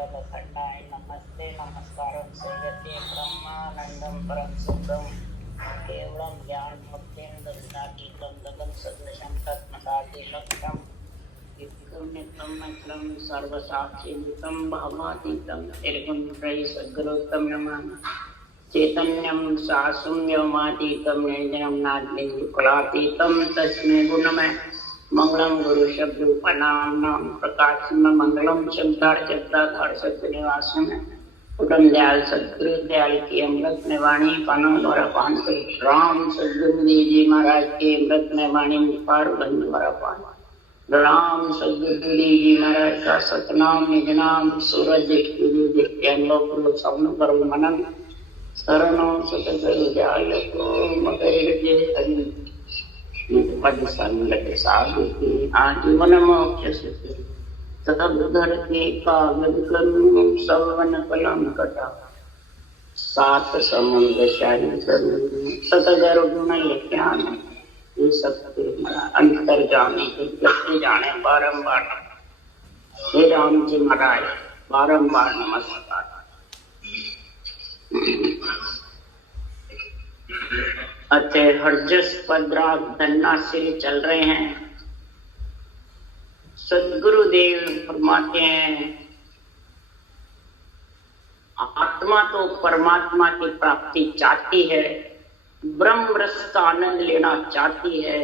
वक्रतुण्डाय नमस्ते नमस्कारं श्रूयते ब्रह्मानन्दं परं सुखं केवलं ज्ञानमुक्तिं ददातीतं तदं सदृशं तत्मसादिलक्ष्यं नित्यं नक्लं सर्वसाक्षिभूतं भावातीतं दीर्घं त्रयी सद्गुरुतं नमामि चैतन्यं शासुम्यमातीतं निर्जनं नाग्निकुलातीतं तस्मै गुणमय मंगलम गुरु शब्द नाम प्रकाशम मंगलम शब्दार सत्यनिवासम कुटुम दयाल सदगुरु दयाल की अमृत में वाणी पानो द्वारा पान राम सदगुरु जी महाराज के अमृत में वाणी मुखार बंद द्वारा पान राम सदगुरु जी महाराज का सतनाम निज नाम सूरज देखते लोक सवन पर मनन शरणों सतगुरु दयाल को मगर आजीवन मोक्ष धरती काव्यम सवन कलम कटा सात समुद्र शाही सतगर गुण ज्ञान ये सब अंतर जाने बारंबार हे राम जी महाराज बारंबार नमस्कार। अतः हरजस पदराग धन्ना से चल रहे हैं। सदगुरुदेव फरमाते हैं आत्मा तो परमात्मा की प्राप्ति चाहती है, ब्रह्म रस का आनंद लेना चाहती है,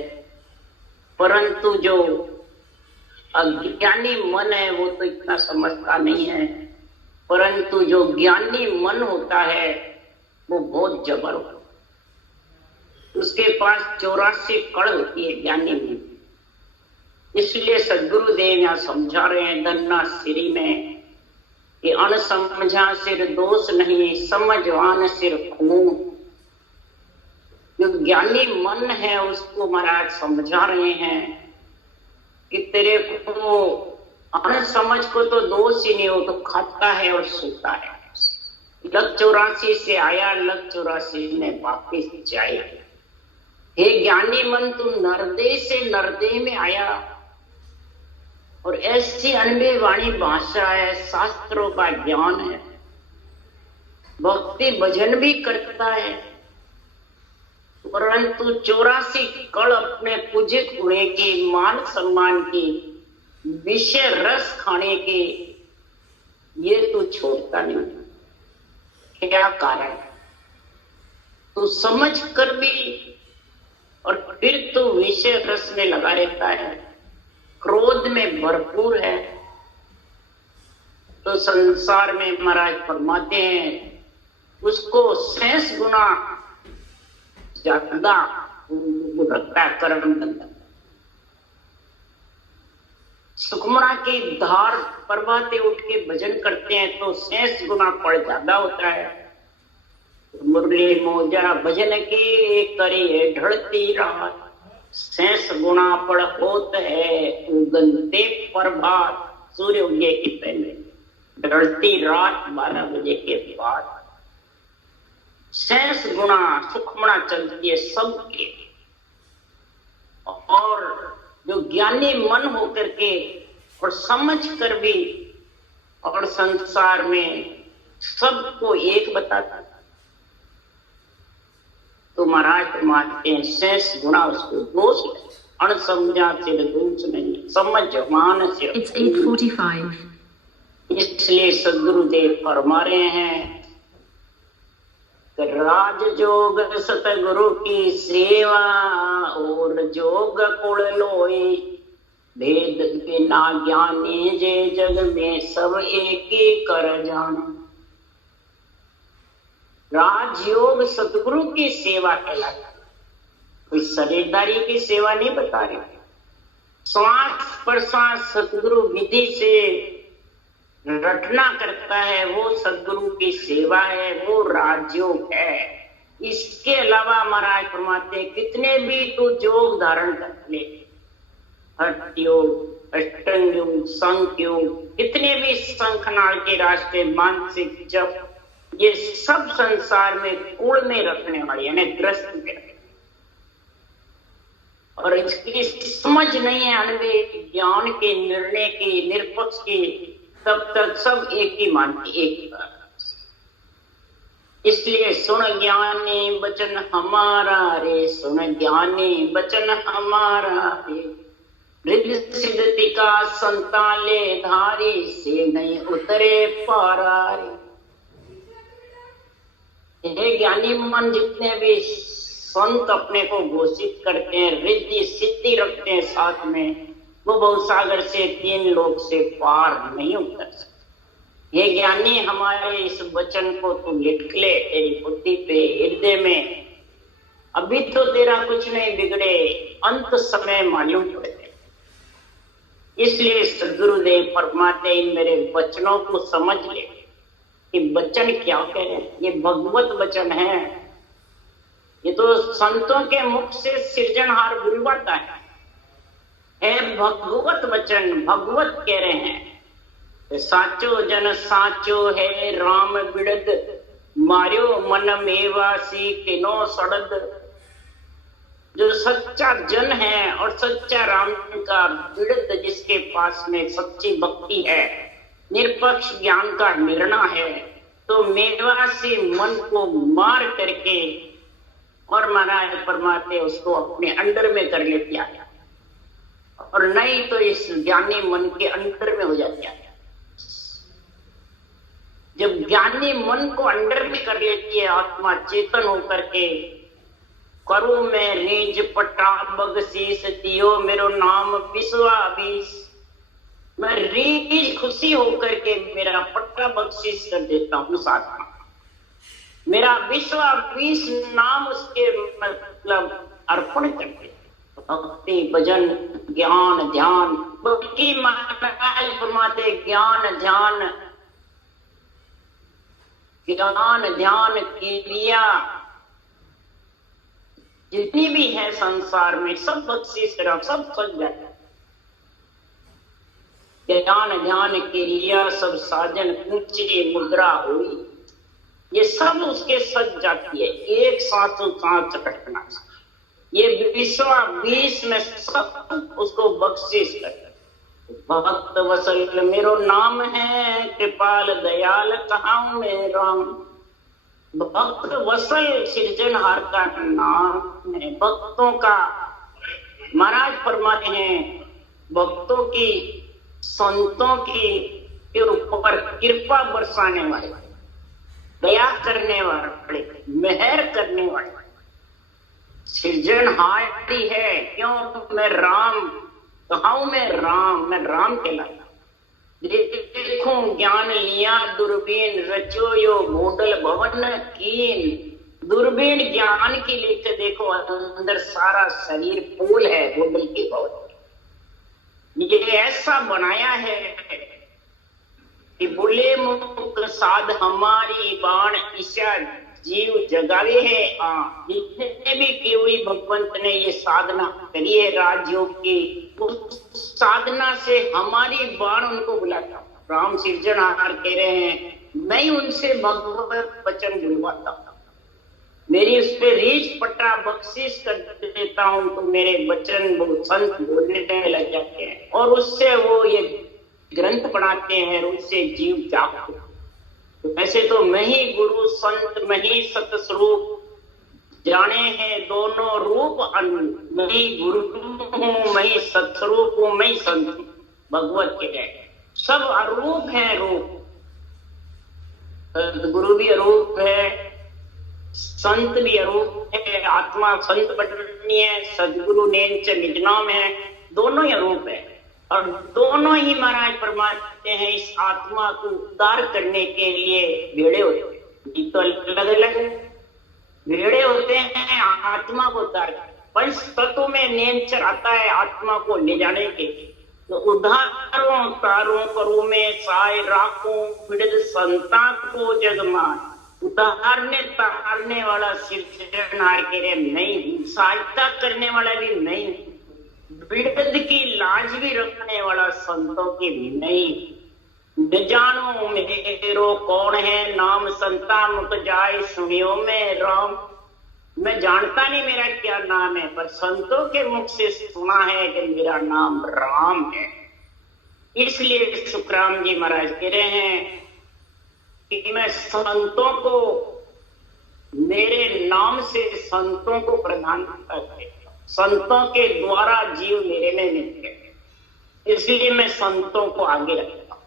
परंतु जो अज्ञानी मन है वो तो इतना समझता नहीं है, परंतु जो ज्ञानी मन होता है वो बहुत जबर होता है। उसके पास 84 कड़ होती है ज्ञानी में। इसलिए सदगुरुदेव यहाँ समझा रहे हैं धन्ना सिरी में कि अणसमझा सिर दोष नहीं, समझवान सिर खून। जो ज्ञानी मन है उसको महाराज समझा रहे हैं कि तेरे को अणसमझ को तो दोष ही नहीं हो, तो खाता है और सोता है। लग 84 से आया, लग 84 में वापिस जाए। हे ज्ञानी मन तुम नरदेह से नरदेह में आया, और ऐसी अनबे वाणी भाषा है, शास्त्रों का ज्ञान है, भक्ति भजन भी करता है, परंतु 84 कड़ अपने पूजित होने के, मान सम्मान के, विषय रस खाने के, ये तो छोड़ता नहीं। क्या कारण? तो समझ कर भी और फिर तो विषय रस में लगा रहता है, क्रोध में भरपूर है। तो संसार में महाराज फरमाते हैं उसको 6 गुना ज्यादा रखता है कर्म बंधन। सुखमना की धार प्रभाते उठ के भजन करते हैं तो 6 गुना फल ज्यादा होता है। मुरली मोजा भजन के करिए ढलती रात, 6 गुना पड़ होत है उगनते प्रभात। सूर्य उदय के पहले ढलती रात 12 बजे के बाद 6 गुना सुखमना चलती है सबके। और जो ज्ञानी मन होकर के और समझ कर भी और संसार में सबको एक बताता, तो महाराज मानते हैं 6 गुना उसको दोष, अणसमझा सिर दोष नहीं, समझवान सिर। It's 8:45. इसलिए सदगुरुदेव फरमा रहे हैं राजयोग सतगुरु की सेवा और जोग कुल लोई, भेद के ना ज्ञानी जे जग में सब एक ही कर जान। राजयोग सतगुरु की सेवा कहलाता है। कोई शरीरदारी की सेवा नहीं बता रहे। श्वास प्रश्वास सतगुरु विधि से रटना करता है, वो सतगुरु की सेवा है, वो राजयोग है। इसके अलावा महाराज फरमाते कितने भी तू योग धारण कर ले, हठ योग, अष्टांग योग, संख योग, कितने भी शंखनाद के रास्ते, मानसिक जप, ये सब संसार में कूड़ में रखने वाली यानी ग्रस्त में रखने, और इसकी समझ नहीं है अनवे ज्ञान के, निर्णय की, निरपक्ष की, तब तक सब एक ही मानते, एक ही बात। इसलिए सुन ज्ञानी वचन हमारा रे, सुन ज्ञानी वचन हमारा रे, रिद्धि सिद्धि का संताले धारी, से नहीं उतरे पारा रे। हे ज्ञानी मन, जितने भी संत अपने को घोषित करते हैं, रिद्धि सिद्धि रखते हैं साथ में, वो भवसागर से 3 लोक से पार नहीं उतर सकते। ये ज्ञानी हमारे इस वचन को तू लिख ले तेरी बुद्धि पे, हृदय में। अभी तो तेरा कुछ नहीं बिगड़े, अंत समय मालूम पड़े। इसलिए सदगुरुदेव फरमाते इन मेरे वचनों को समझ ले कि वचन क्या कह रहे हैं। ये भगवत वचन है, ये तो संतों के मुख से सृजनहार बुलवाता है भगवत वचन। भगवत कह रहे हैं, साचो जन साचो है राम बिड़द, मार्यो मन मेवासी किनो सड़द। जो सच्चा जन है और सच्चा राम का बिड़द, जिसके पास में सच्ची भक्ति है, निरपक्ष ज्ञान का निर्णय है, तो मेवासी मन को मार करके और महाराज परमात्मा उसको अपने अंडर में कर लेती है, और नहीं तो इस ज्ञानी मन के अंडर में हो जाती है। जब ज्ञानी मन को अंडर में कर लेती है आत्मा चेतन होकर के, करू मैं रीझ पटा बगसीस दियो मेरो नाम विश्वाबीस। मैं रीझ खुशी होकर के मेरा पट्टा बख्शीश कर देता हूँ उस आत्मा, मेरा विश्वाबीस नाम उसके मतलब अर्पण कर देता। भक्ति भजन ज्ञान ध्यान, बल्कि महाराज फरमाते ज्ञान ध्यान, ज्ञान ध्यान क्रिया जितनी भी है संसार में, सब बख्शीश करा, सब सज जाता। ज्ञान ध्यान क्रिया सब साजन ऊंची मुद्रा हुई, ये सब उसके सज जाती है एक साथ चटकना। ये विश्वाबीस में सब उसको बख्शीश करता। भक्त वसल मेरो नाम है, कृपाल दयाल कहाऊं मैं राम। भक्त वसल सृजनहार का नाम है, भक्तों का। महाराज फरमाते हैं भक्तों की, संतों की के ऊपर कृपा बरसाने वाले, दया करने वाले, मेहर करने वाले सृजनहारी है। क्यों? मैं राम कहाऊं, मैं राम कहलाता। देखूं ज्ञान लिया दूरबीन, रचो यो मोडल भवन कीन। दूरबीन ज्ञान की लेकर देखो, अंदर सारा शरीर फूल है मोडल के भवन। ये ऐसा बनाया है कि बोले मुख साध हमारी बाण ईशा जीव जगावे है। जितने भी केवली भगवंत ने ये साधना करी है राजयोग की, उस साधना से हमारी बाण उनको बुलाता। राम सृजनहार कह रहे हैं, मैं उनसे भगवत वचन बुलवाता हूँ, मेरी उस पर रीझ पट्टा बख्शीश कर देता हूँ, तो मेरे वचन वो संत बोलने लग जाते हैं और उससे वो ये ग्रंथ पढ़ाते हैं, उससे जीव जागते हैं। वैसे तो मैं ही गुरु संत, मैं ही सतस्वरूप, जाने हैं दोनों रूप अनूप। मैं ही गुरु हूँ, मैं ही सतस्वरूप हूँ, मैं ही संत हूँ। भगवत के है सब अरूप है रूप। गुरु भी अरूप है, संत भी अरूप है, आत्मा संत बटनी है, सदगुरु नेम च निज नाम है, दोनों ही अरूप है। और दोनों ही महाराज फरमाते हैं इस आत्मा को उद्धार करने के लिए भेड़े होते हैं। तो अलग अलग भेड़े होते हैं आत्मा को उद्धार, पंच तत्व में नेमचर आता है आत्मा को ले जाने के। तो उद्धारों तारों करू में साय राखूं, बिड़द संता को जगमान। उतारने तारने वाला सृजनहार के लिए नहीं, सहायता करने वाला भी नहीं, बिड़द की लाज भी रखने वाला संतों की नहीं। न जानो मेरो कौन है नाम, संता मुख जाए सुनियो में राम। मैं जानता नहीं मेरा क्या नाम है, पर संतों के मुख से सुना है कि मेरा नाम राम है। इसलिए सुखराम जी महाराज कह रहे हैं कि मैं संतों को, मेरे नाम से संतों को प्रदान करते, संतों के द्वारा जीव मेरे में मिलते हैं, इसलिए मैं संतों को आगे रखता हूं।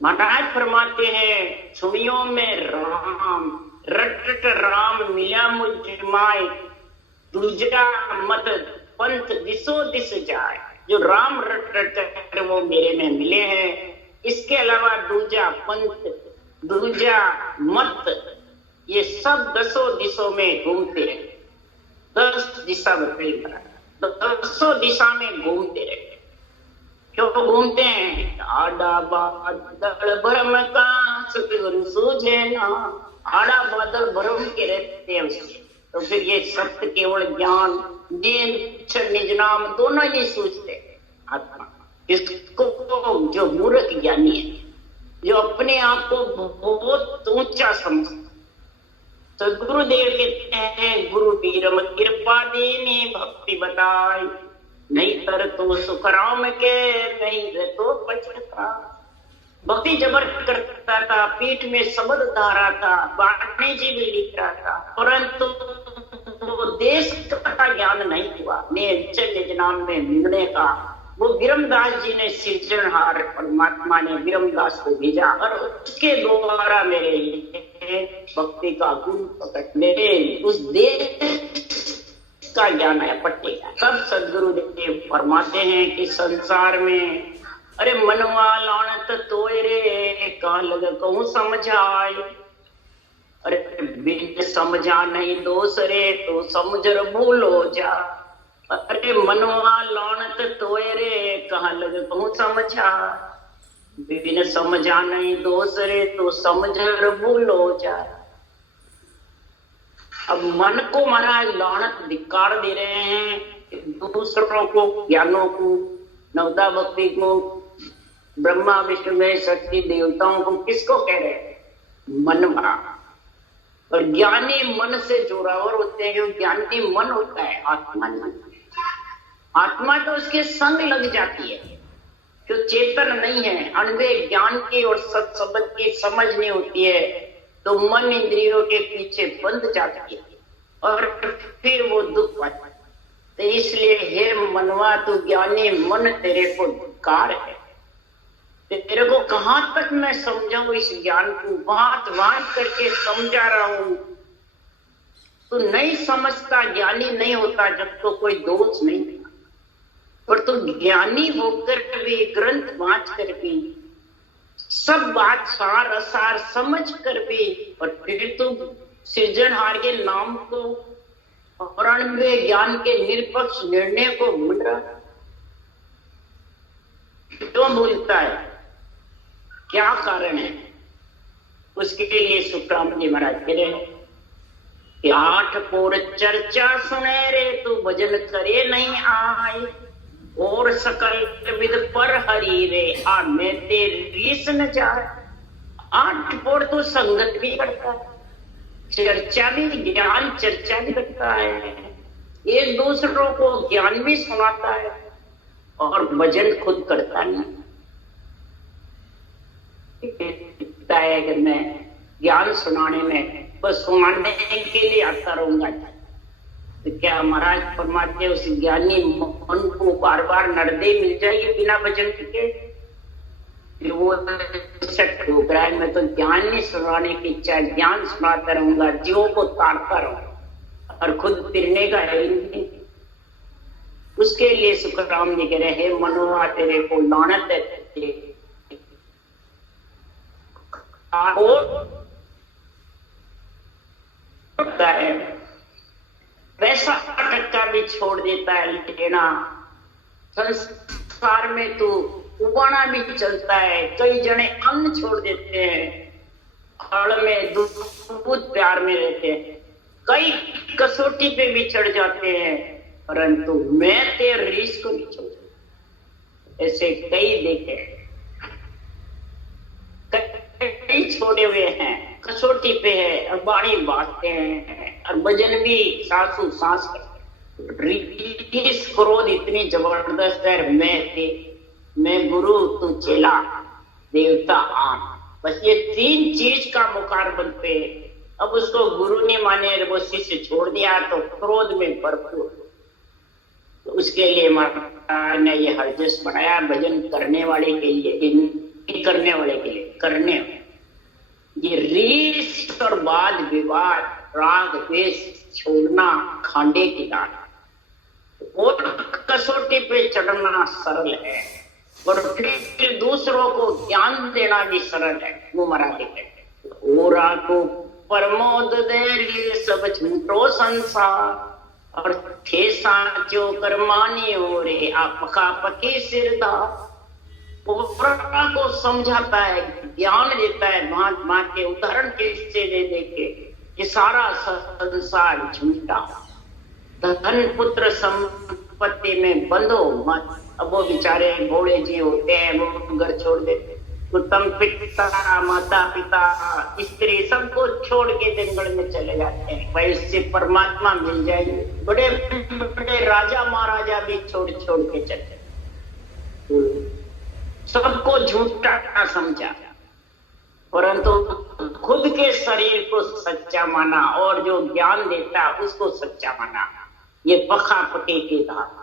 महाराज फरमाते हैं, छुड़ियों में राम रट राम मिला मुझ माए, दूजा मत पंथ दिसो दिस जाए। जो राम रट रट वो मेरे में मिले हैं, इसके अलावा दूजा पंथ, दूजा मत, ये सब 10 दिशों में घूमते रहे। 10 दिशा बताई, 10 दिशा में घूमते रहे। क्यों घूमते हैं? आड़ा बादल भरम का सतगुरु सूझे ना, आड़ा बादल भरम के रहते हैं उसके। तो फिर ये सत्य केवल ज्ञान निज नाम दोनों ही सूझते आत्मा। इसको जो मूर्ख ज्ञानी है, जो अपने आप को बहुत ऊंचा समझता, सदगुरुदेव कहते हैं, गुरु पीरम कृपा देनी भक्ति बताई, नहीं तर तो सुखराम के नहीं तो पछता। भक्ति जबर करता था, पीठ में शब्द धारा था, वाणी जी भी लिख रहा था, परंतु वो देश का ज्ञान नहीं हुआ। निज नाम में मिलने का वो विरमदास जी ने, सृजनहार परमात्मा ने विरमदास को भेजा और उसके द्वारा मेरे लिए भक्ति का गुरु प्रकट, मेरे उस देश का ज्ञान है पट्टेगा। तब सदगुरुदेव फरमाते हैं कि संसार में अरे मनवा लानत तोय रे, कहाँ लग कहूँ समझाए, अरे बिन समझा नहीं दोष रे, तो समझ भूल हो जा। अरे मनवा लानत तोय रे, कहाँ लग कहूँ समझा, बिन समझा नहीं दोष रे, तो समझ भूल हो जा। अब मन को महाराज लानत धिक्कार दे रहे हैं, दूसरों को, ज्ञानों को, नवदा भक्ति को, ब्रह्मा विष्णु में शक्ति देवताओं को किसको कह रहे हैं? मनवा। और ज्ञानी मन से जोरावर होते हैं, जो ज्ञानी मन होता है आत्मा नहीं। आत्मा तो उसके संग लग जाती है, जो चेतन नहीं है, अनवे ज्ञान की और सत्संग की समझ नहीं होती है, तो मन इंद्रियों के पीछे बंध जाती है और फिर वो दुख पाता है। तो इसलिए हे मनवा, तू ज्ञानी मन, तेरे को धिक्कार है। तेरे को कहां तक मैं समझाऊं इस ज्ञान को, बात बात करके समझा रहा हूं। तू नहीं समझता, ज्ञानी नहीं होता जब तो कोई दोष नहीं था, और तू ज्ञानी होकर भी, ग्रंथ वाँच कर भी, सब बात सार असार समझ कर भी, और फिर तू सृजनहार के नाम को और अणुवे ज्ञान के निरपक्ष निर्णय को भूल रहा। क्यों भूलता है? क्या कारण है? उसके लिए सुखराम जी महाराज कह रहे हैं कि 8 पोर चर्चा सुने रे, तू भजन करे नहीं आए, और सकल विद पर हरी रे, आ में तेरी रीस न जाए। 8 पोर तो संगत भी करता है, चर्चा भी, ज्ञान चर्चा भी करता है, एक दूसरों को ज्ञान भी सुनाता है, और भजन खुद करता नहीं है कि मैं ज्ञान सुनाने में बस सुनाने के लिए आता रहूंगा। तो क्या महाराज फरमाते उस ज्ञानी मन को बार बार नरदे मिल जाएगी बिना भजन के? फिर वो ठोक रहा है, मैं तो ज्ञान नहीं सुनाने की इच्छा, ज्ञान सुनाता रहूंगा, जीवों को ताड़ता रहूंगा, और खुद फिरने का है नहीं। उसके लिए सुखराम जी कह रहे हैं, मनोवा तेरे को लानत है, होता है पैसा टक्का भी छोड़ देता है लेना, संसार में तो उबाना भी चलता है, कई जने अन्न छोड़ देते हैं, हड़ में दूध प्यार में रहते हैं, कई कसौटी पे भी चढ़ जाते हैं, परंतु मैं तेरे रीस को नहीं छोड़। ऐसे कई देखे, कई छोड़े हुए हैं, कसौटी पे है और बाणी बांटते हैं, और भजन भी सासू सास करते हैं। क्रोध इतनी जबरदस्त है, मैं थे मैं गुरु तू चेला देवता आम। बस ये 3 चीज का मुखार बनते। अब उसको गुरु ने माने, वो शिष्य छोड़ दिया तो क्रोध में भरपूर। तो उसके लिए महाराज ने ये हरजस बनाया, भजन करने वाले के लिए, करने वाले के लिए करने। ये रीस और वाद विवाद, राग द्वेष छोड़ना खांडे की दान, और कसौटी पे चढ़ना सरल है, और फिर दूसरों को ज्ञान देना भी सरल है। वो मराठी कहते ओरा को परमोद दे सब झूठो संसार, और थे साचो कर्मानी ओरे आपका पकी सिरदा। ओरा को समझाता है, ज्ञान देता है, महात्मा के उदाहरण के हिस्से दे देके कि सारा संसार झूठा, धन पुत्र संपत्ति में बंधो मत। अब वो बेचारे भोले जी होते हैं, वो घर छोड़ देते, उत्तम पिता माता पिता स्त्री सबको छोड़ के जंगल में चले जाते हैं, भाई उससे परमात्मा मिल जाएंगे। बड़े बड़े राजा महाराजा भी छोड़ छोड़ के चले, सबको झूठा समझा, परंतु खुद के शरीर को सच्चा माना, और जो ज्ञान देता उसको सच्चा माना। ये पखा पके के धाम,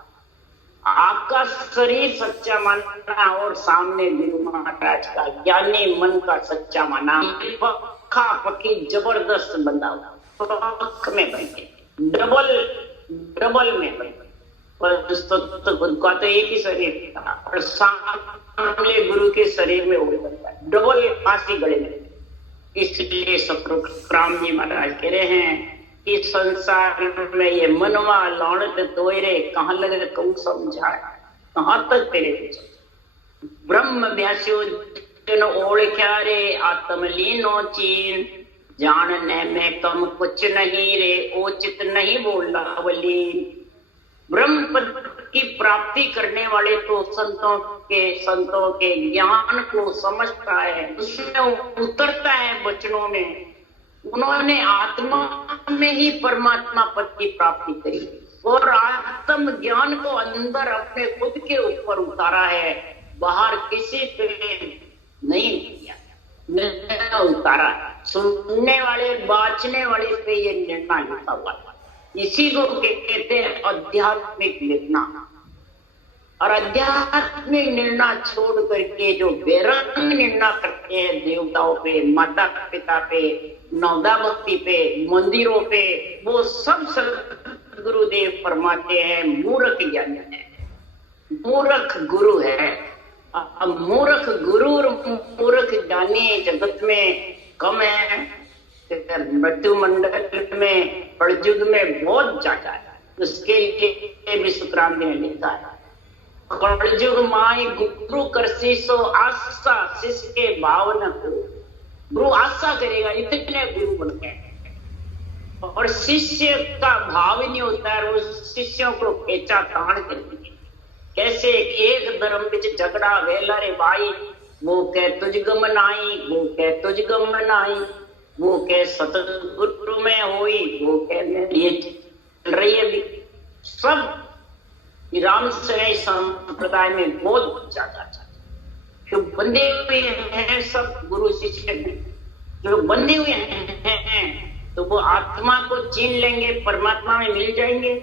आपका शरीर सच्चा माना और सामने गुरु महाराज का ज्ञानी मन का सच्चा माना। पक्का पक्की जबरदस्त बंदा पक्ष में बने, डबल में बने, पर खुद का तो एक ही शरीर था, और सामने गुरु के शरीर में वो बनता है, डबल फांसी गले में। इसलिए सतराम जी महाराज कह रहे हैं कि संसार में ये मनवा लौड़त तोयरे कहाँ लगे कहूँ समझाए, कहाँ तक तेरे ब्रह्म व्यास्यो जन ओळख्या रे आत्मलीनो चीन, जानने में कम कुछ नहीं रे ओचित नहीं बोला वलीन। ब्रह्म पद की प्राप्ति करने वाले तो संतों के ज्ञान को समझता है, उसमें उतरता है वचनों में। उन्होंने आत्मा में ही परमात्मा पद की प्राप्ति करी, और आत्म ज्ञान को अंदर अपने खुद के ऊपर उतारा है, बाहर किसी पे नहीं किया, निर्णय उतारा। सुनने वाले बाचने वाले पे ये निर्णय लिखा हुआ था। इसी को कहते हैं आध्यात्मिक निर्णय। और आध्यात्मिक निर्णय छोड़ करके जो बेरंग निर्णय करते हैं देवताओं पे, माता पिता पे, नवदा भक्ति पे, मंदिरों पे, वो सब गुरुदेव फरमाते हैं मूर्ख ज्ञानी है, मूर्ख गुरु है। अब मूर्ख गुरु और मूर्ख ज्ञानी जगत में कम है, मृत्यु मंडल में कलयुग में बहुत ज्यादा है। उसके लिए भी शुक्राम ने लिखा है, कलयुग माई गुरु करसी सो आशा शिष्य के भाव न हो। गुरु आशा करेगा इतने गुरु बन गए, और शिष्य का भाव ही नहीं होता है, वो शिष्यों को खींचा ताण करती है। कैसे एक धर्म में झगड़ा वेला रे भाई, वो कह तुझ गम नाई, वो कह तुझ गम नाई, वो कह सतगुरु में होई, वो कह ये चल रही है भी। सब राम से संप्रदाय में बहुत ज्यादा जो बंधे हुए हैं, सब गुरु शिष्य जो बंधे हुए हैं, तो वो आत्मा को छीन लेंगे, परमात्मा में मिल जाएंगे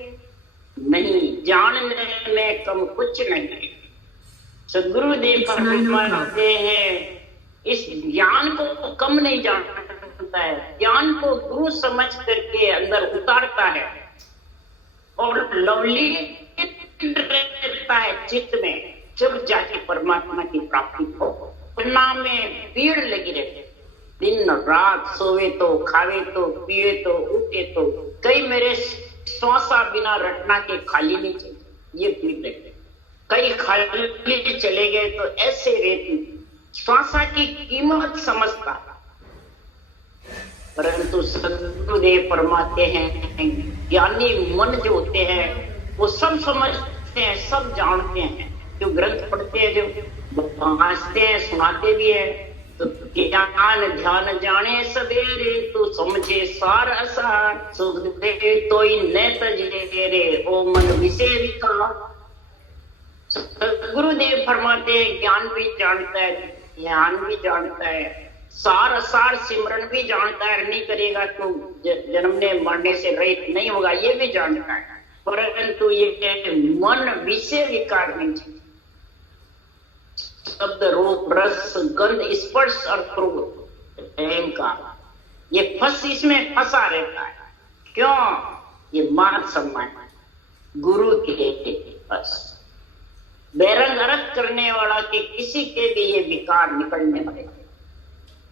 नहीं, जानने में कम कुछ नहीं। सदगुरुदेव फरमाते हैं इस ज्ञान को कम नहीं जानता है, ज्ञान को गुरु समझ करके अंदर उतारता है, और लवली रहता है चित्त में, जब जाके परमात्मा की प्राप्ति हो। परिणाम में भीड़ लगी रहती, दिन रात सोवे तो, खावे तो, पिए तो, उठे तो, कई मेरे श्वासा बिना रटना के खाली नहीं चले, ये भीड़ रहते। कई खाली चले गए तो ऐसे रहती, श्वासा की कीमत समझता, परंतु सद्गुरुदेव फरमाते हैं ज्ञानी मन जो होते हैं वो सब समझते हैं, सब जानते हैं, जो ग्रंथ पढ़ते हैं, जो हंसते हैं, सुनाते भी हैं। तो ज्ञान ध्यान जाने सवेरे, तो समझे सार असार, सुख दे तो न तजे रे, ओ मन विषय विकार। गुरुदेव फरमाते हैं ज्ञान भी जानता है, ध्यान भी जानता है, सार सार सिमरन भी जानता है, नहीं करेगा तो जन्मने मरने से रहित नहीं होगा, ये भी जानता है। परंतु ये मन विषय विकार नहीं चाहिए। शब्द रूप रस गंध स्पर्श और क्रोध अहंकार, ये इसमें फंसा रहता है। क्यों? ये मान सम्मान गुरु के बस बेरंग अरग करने वाला के किसी के भी ये विकार निकलने वाले।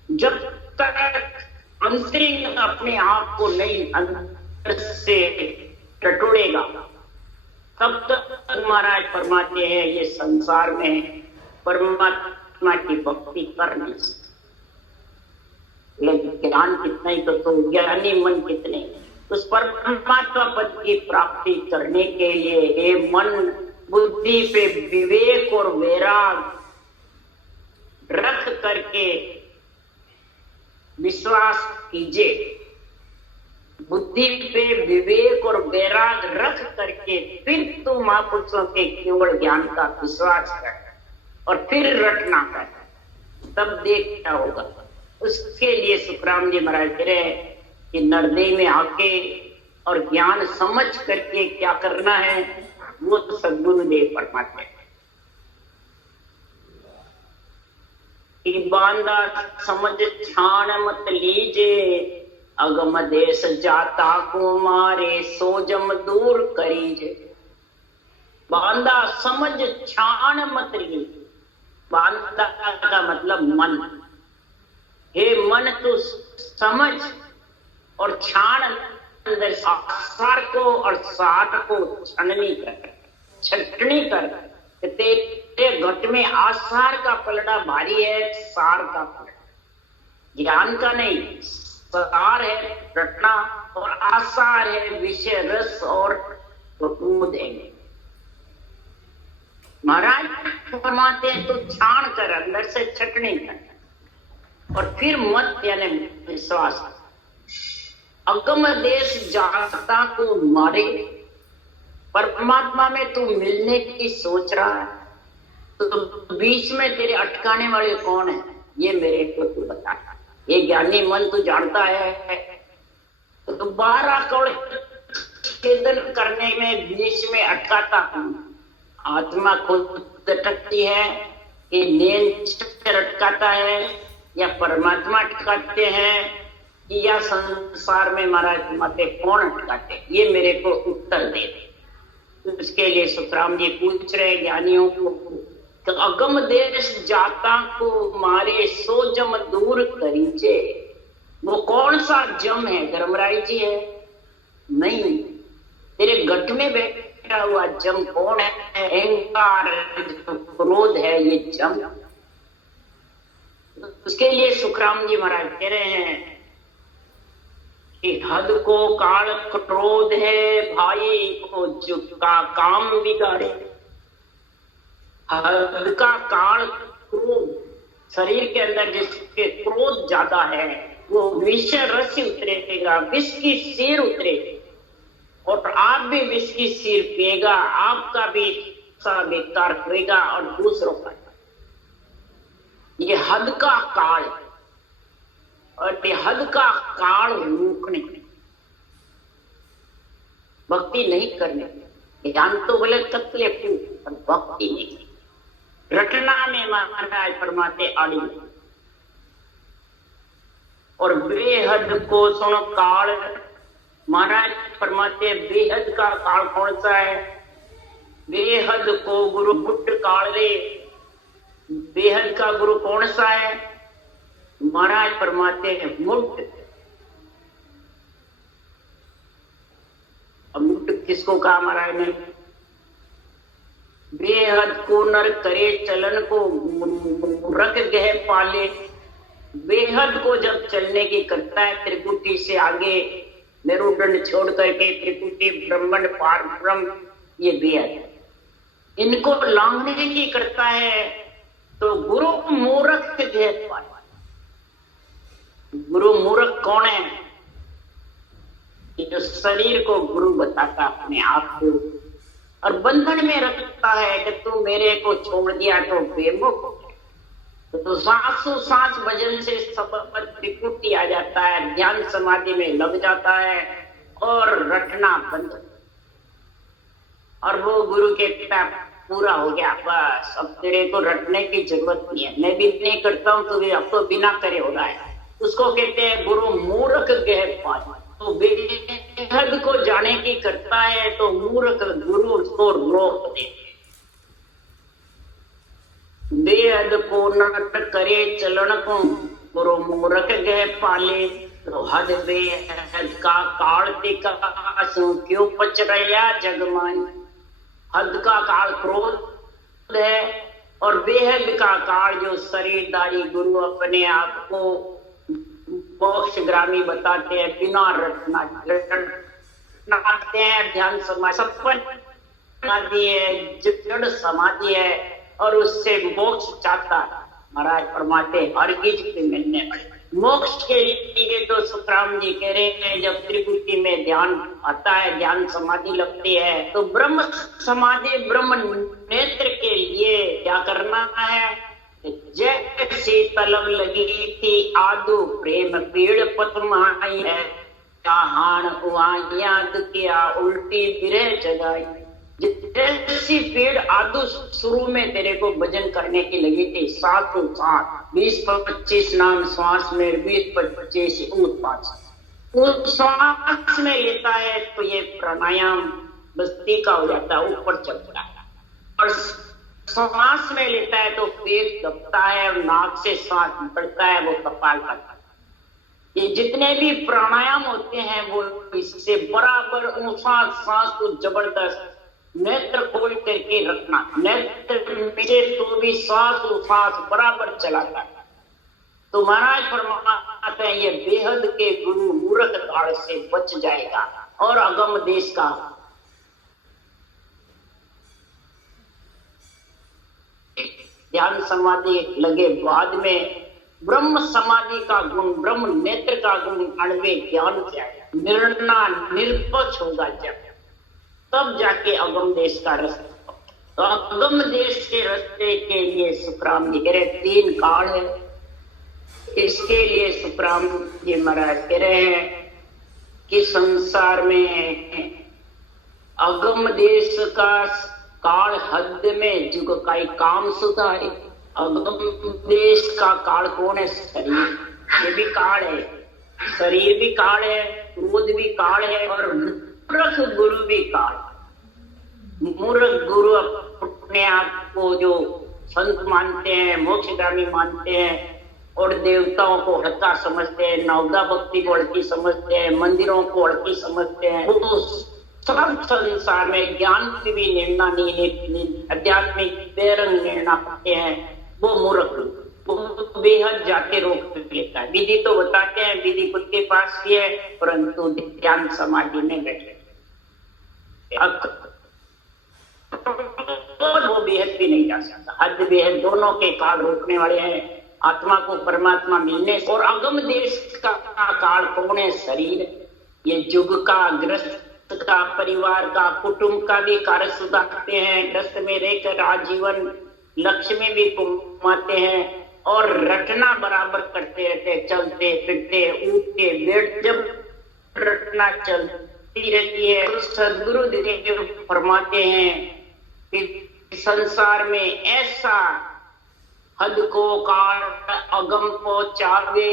जब तक अंतरिंग अपने आप को नहीं अंदर से टटोलेगा तब तक महाराज फरमाते हैं ये संसार में परमात्मा की भक्ति कर नहीं सकते। लेकिन ज्ञान कितना ही तो ज्ञानी मन कितने उस परमात्मा पद की प्राप्ति करने के लिए हे मन बुद्धि पे विवेक और वैराग रख करके विश्वास कीजिए। बुद्धि पे विवेक और वैराग रख करके फिर तू महापुरुषों के केवल ज्ञान का विश्वास कर और फिर रटना कर, तब देख क्या होगा। उसके लिए सुखराम जी महाराज कह रहे हैं कि नरदेह में आके और ज्ञान समझ करके क्या करना है वो तो सद्गुरुदेव फरमाते हैं कि बांधा समझ छान मत लीजे, अगम देश जाता को मारे सोजम दूर करीजे। बांधा समझ छान मत लीजे, बांधा का मतलब मन। हे मन तू समझ और छान अंदर सार को और सार को छननी कर, छटनी कर। तेरे घट में आसार का पलड़ा भारी है, सार का पलड़ा ज्ञान का नहीं, सार है रटना और आसार है विषय रस और दूध है। महाराज फरमाते हैं तो छान कर अंदर से छटनी कर और फिर मत यानी विश्वास। अगम देश जाता को मारे, परमात्मा में तू मिलने की सोच रहा है तो बीच में तेरे अटकाने वाले कौन है ये मेरे को तू बता। ये ज्ञानी मन तू जानता है तो 12 करोड़ छेदन करने में बीच में अटकाता हूं। आत्मा खुद अटकती है कि नेत्र अटकाता है या परमात्मा अटकाते हैं या संसार में महाराज माते कौन अटकाते, ये मेरे को उत्तर दे दे। उसके लिए सुखराम जी पूछ रहे ज्ञानियों को तो अगम देश जाता को मारे सो जम दूर करीजे। वो कौन सा जम है? धर्मराय जी है? नहीं, तेरे घट में बैठा हुआ जम कौन है? अहंकार क्रोध है ये जम। उसके लिए सुखराम जी महाराज कह रहे हैं कि हद को काल क्रोध है भाई को जुका काम बिगाड़े। हद का काल क्रोध, शरीर के अंदर जिसके क्रोध ज्यादा है वो विषय रस उतरेगा, विष की सीर उतरेगी और आप भी विष की सीर पिएगा, आपका भी बेकार होगा और दूसरों का। ये हद का काल और हद का काल रोकने, भक्ति नहीं करने, ज्ञान तो बोले तकलीफ पर भक्ति नहीं। रटना में महाराज फरमाते आड़ी और बेहद को सुनो काल। महाराज फरमाते बेहद का काल कौन सा है? बेहद को गुरु बुट काल रे। बेहद का गुरु कौन सा है? महाराज फरमाते हैं मुठ। अब मुठ किसको कहा महाराज ने? बेहद को नर करे चलन को रख गह पाले। बेहद को जब चलने की करता है त्रिकुटी से आगे मेरुदंड छोड़ करके त्रिकुटी ब्रह्मांड पार ब्रह्म, ये बेहद इनको लांघने की करता है तो गुरु मूर्ख गह पाले। गुरु मूर्ख कौन है? जो शरीर को गुरु बताता अपने आप को और बंधन में रखता है कि तू मेरे को छोड़ दिया तो बेमुख। तो सांसों सांस भजन से सब त्रिपुटी आ जाता है, ध्यान समाधि में लग जाता है और रटना बंद। और वो गुरु के पिता पूरा हो गया, बस अब तेरे को रटने की जरूरत नहीं है, मैं भी नहीं करता हूँ तो भी अब तो बिना करे हो रहा है। उसको कहते हैं गुरु मूर्ख गहर पानी। तो बेहद को जाने की करता है तो मूर्ख गुरु उसको रोक दे। बेहद को नट करे चलन को गुरु मूर्ख गह पाले। तो हद बेहद का काल क्यों पच रहा जगमान। हद का काल क्रोध है और बेहद का काल जो शरीरधारी गुरु अपने आप को मोक्षगामी बताते हैं, बिना रटना हैं, ध्यान समाधि समाधि है, जड़ समाधि है और उससे मोक्ष चाहता है। महाराज फरमाते हर चीज के मिलने वाले मोक्ष के लिए तो सुखराम जी कह रहे हैं जब त्रिपुटी में ध्यान आता है, ध्यान समाधि लगती है तो ब्रह्म समाधि ब्रह्म नेत्र के लिए क्या करना है। जैसे तलब लगी थी आदू प्रेम पीड़ पतमाई है, हाण याद किया उल्टी बिरह जगाई। जैसी पेड़ आदू शुरू में तेरे को भजन करने की लगी थी, सातों सात 20-25 नाम श्वास में 20-25 उस श्वास में लेता है तो ये प्राणायाम बस्ती का हो जाता है, ऊपर चलता है। और श्वास में लेता है तो पेट दबता है और नाक से सांस निकलता है, वो कपाल का। ये जितने भी प्राणायाम होते हैं वो इससे बराबर सांस को जबरदस्त नेत्र खोल करके रखना, नेत्र पीछे तो भी सांस बराबर चलाता है। तो महाराज फरमाते हैं ये बेहद के गुरु मूर्ख काल से बच जाएगा और अगम देश का ध्यान समाधि लगे बाद में ब्रह्म समाधि का गुण, ब्रह्म नेत्र का गुण अणवे ज्ञान से आएगा, निर्णा निरपक्ष होगा जब, तब जाके अगम देश का रास्ता। तो अगम देश के रास्ते के लिए सुखराम जी कह रहे 3 काल है। इसके लिए सुखराम जी महाराज कह रहे हैं कि संसार में अगम देश का काल हद में जुग का काम सुधारे। अगम देश का काल कौन है? शरीर, ये भी काल है, शरीर भी काल है, क्रोध भी काल है और मूर्ख गुरु भी काल। मूर्ख गुरु अपने आप को जो संत मानते हैं, मोक्षगामी मानते हैं और देवताओं को हल्का समझते हैं, नवदा भक्ति को हल्की समझते हैं, मंदिरों को हल्की समझते हैं, वो सब संसार में ज्ञान की भी निर्णय नहीं, आध्यात्मिक बेरंग निर्णय करते हैं, वो मूर्ख वो बेहद जाके रोक लेता है। विधि तो बताते हैं, विधि खुद के पास भी है परंतु ध्यान समाधि में बैठे वो बेहद भी नहीं जा सकता। हद बेहद दोनों के काल रोकने वाले हैं। आत्मा को परमात्मा मिलने और अगम देश का काल कौन है? शरीर। ये युग का, ग्रस्त का, परिवार का, कुटुंब का भी कार्य सुधारते हैं, ग्रस्त में रहकर आजीवन लक्ष्य में भी घुमाते हैं और रटना बराबर करते रहते, चलते फिरते उठते बैठ, जब रटना चलती रहती है। सदगुरु देव फरमाते हैं कि संसार में ऐसा हद को काल अगम को चावे।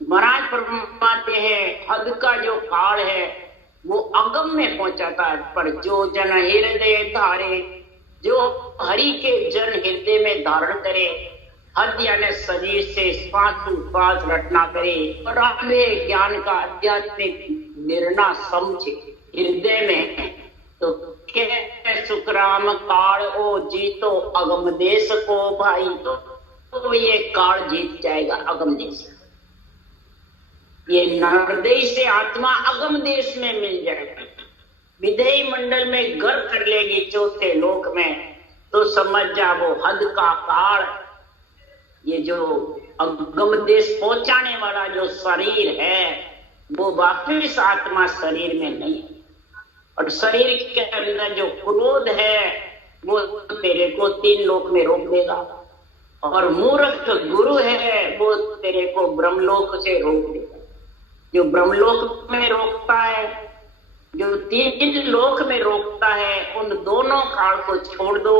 महाराज फरमाते हैं हद का जो काल है वो अगम में पहुंचाता है, पर जो जन हृदय धारे, जो हरि के जन हृदय में धारण करे, हद यानी शरीर से श्वास रटना करे और अपने ज्ञान का आध्यात्मिक निर्णय समझे हृदय में, तो के सुखराम काल ओ जीतो अगम देश को भाई। तो ये काल जीत जाएगा अगम देश। ये नरदेश से आत्मा अगम देश में मिल जाएगी, विधेय मंडल में घर कर लेगी चौथे लोक में, तो समझ जा वो हद का काल, ये जो अगम देश पहुंचाने वाला जो शरीर है वो वापिस आत्मा शरीर में नहीं है। और शरीर के अंदर जो क्रोध है वो तेरे को 3 लोक में रोक देगा, और मूर्ख गुरु है वो तेरे को ब्रह्मलोक से रोक देगा। जो ब्रह्मलोक में रोकता है, जो 3 लोक में रोकता है, उन दोनों काल को छोड़ दो,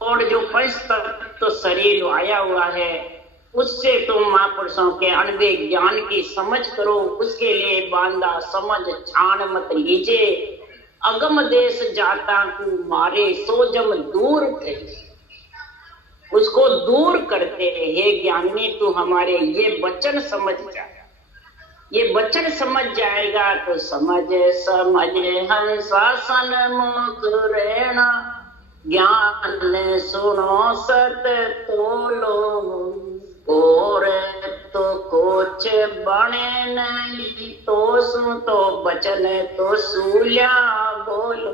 और जो पंच तत्व तो शरीर आया हुआ है उससे तुम महापुरुषों के अनवे ज्ञान की समझ करो। उसके लिए बांधा समझ छान मत लीजिए, अगम देश जाता को मारे सो जम दूर थे। उसको दूर करते रहे। हे ज्ञानी तू हमारे ये वचन समझ जा, ये वचन समझ जाएगा तो समझ समझ हंसा सन्मुख रहना, ज्ञान सुनो सत तोलो, और तो कुछ बने नहीं, तो सु तो बचन तो सूल्या बोलो।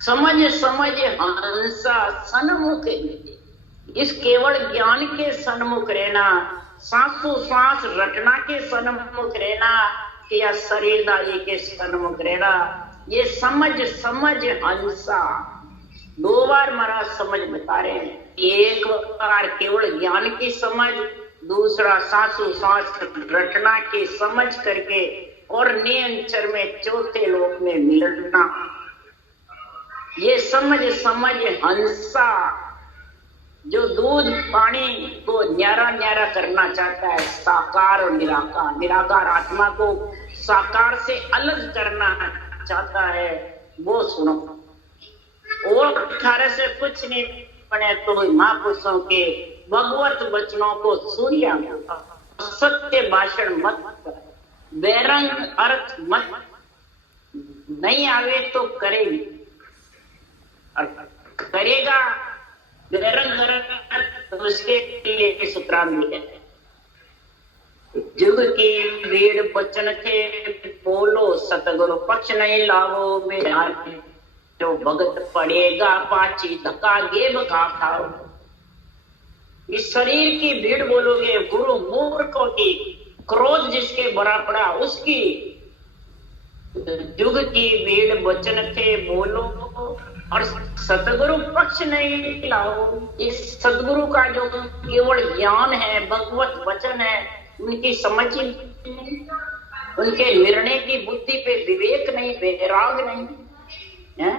समझ समझ हंसा सन्मुख, इस केवल ज्ञान के सन्मुख रहना, सांसों सांस रटना के सन्मुख रहना, या शरीरदारी के सन्मुख रहना। ये समझ समझ हंसा 2 बार महाराज समझ बता रहे हैं। एक बार केवल ज्ञान की समझ, दूसरा सांसों सांस रटना की समझ करके, और नियंचर में चौथे लोक में मिलना। ये समझ समझ हंसा जो दूध पानी को न्यारा न्यारा करना चाहता है, साकार और निराकार, निराकार आत्मा को साकार से अलग करना चाहता है, वो सुनो। और 18 से कुछ नहीं बने तो महापुरुषों के भगवत वचनों को सूर्या, सत्य भाषण मत कर, बेरंग अर्थ मत, नहीं आवे तो करेगी, करेगा बेरंग अर्थ तो उसके लिए सूत्रांत है। जुग की भीड़ बचन थे बोलो, सतगुरु पक्ष नहीं लावो मेरा, जो भगत पड़ेगा पाची धक्का गेब खा खाओ। इस शरीर की भीड़ बोलोगे, गुरु मूर्खों की, क्रोध जिसके भरा पड़ा उसकी। जुग की भीड़ वचन थे बोलो, और सतगुरु पक्ष नहीं लाओ। इस सतगुरु का जो केवल ज्ञान है, भगवत वचन है, उनकी समझ नहीं, उनके निर्णय की बुद्धि पे विवेक नहीं, वैराग नहीं है?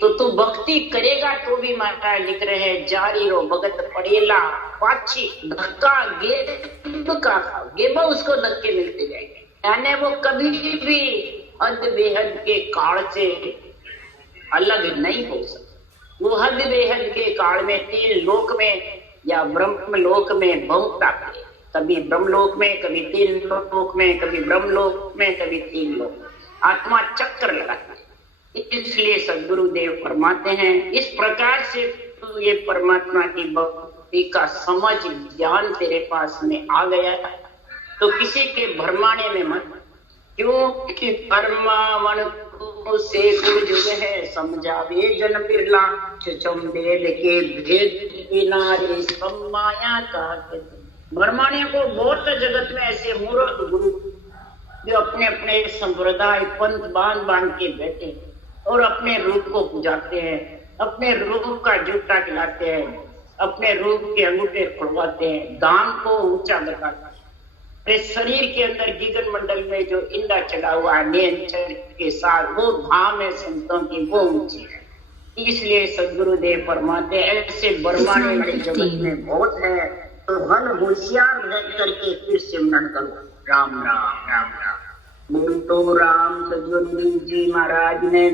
तो तू भक्ति करेगा तो भी महाराज लिख रहे हैं, जारी रो भगत पड़ेला पाछी धक्का गेब का खाओ। गेबा उसको धक्के मिलते जाएंगे, यानी वो कभी भी हद बेहद के काल से अलग नहीं हो सकता। वो हद बेहद के काल में 3 लोक में या ब्रह्म लोक में भौंकता है, कभी ब्रह्मलोक में, कभी 3 लोक में, कभी ब्रह्मलोक में, कभी 3 लोक। आत्मा चक्कर लगाता है। इसलिए सद्गुरुदेव फरमाते हैं, इस प्रकार से तो ये परमात्मा की भक्ति का समझ ज्ञान तेरे पास में आ गया तो किसी के भरमाने में मत, क्योंकि परमावन से जुग है समझावे जन बिरला, चुचुंबेल के भेद बिना रे सब माया का। भरमाने को बहुत जगत में ऐसे मूर्ख गुरु जो अपने अपने संप्रदाय पंथ बांध के बैठे और अपने रूप को पुजाते हैं, अपने रूप का जूता खिलाते हैं, अपने रूप के अंगूठे खुलवाते हैं, दाम को ऊंचा लगाते हैं। शरीर के अंदर गीगन मंडल में जो इंदा चढ़ा हुआ है नियंत्रण के साथ, वो धाम है संतों की, वो ऊंची है। इसलिए सद्गुरुदेव फरमाते ऐसे बरमाने वाले जगत में बहुत है, तो हल होशियार रह करके फिर सिमरन करो। राम राम राम राम। बोल तो राम सद्गुरु जी महाराज ने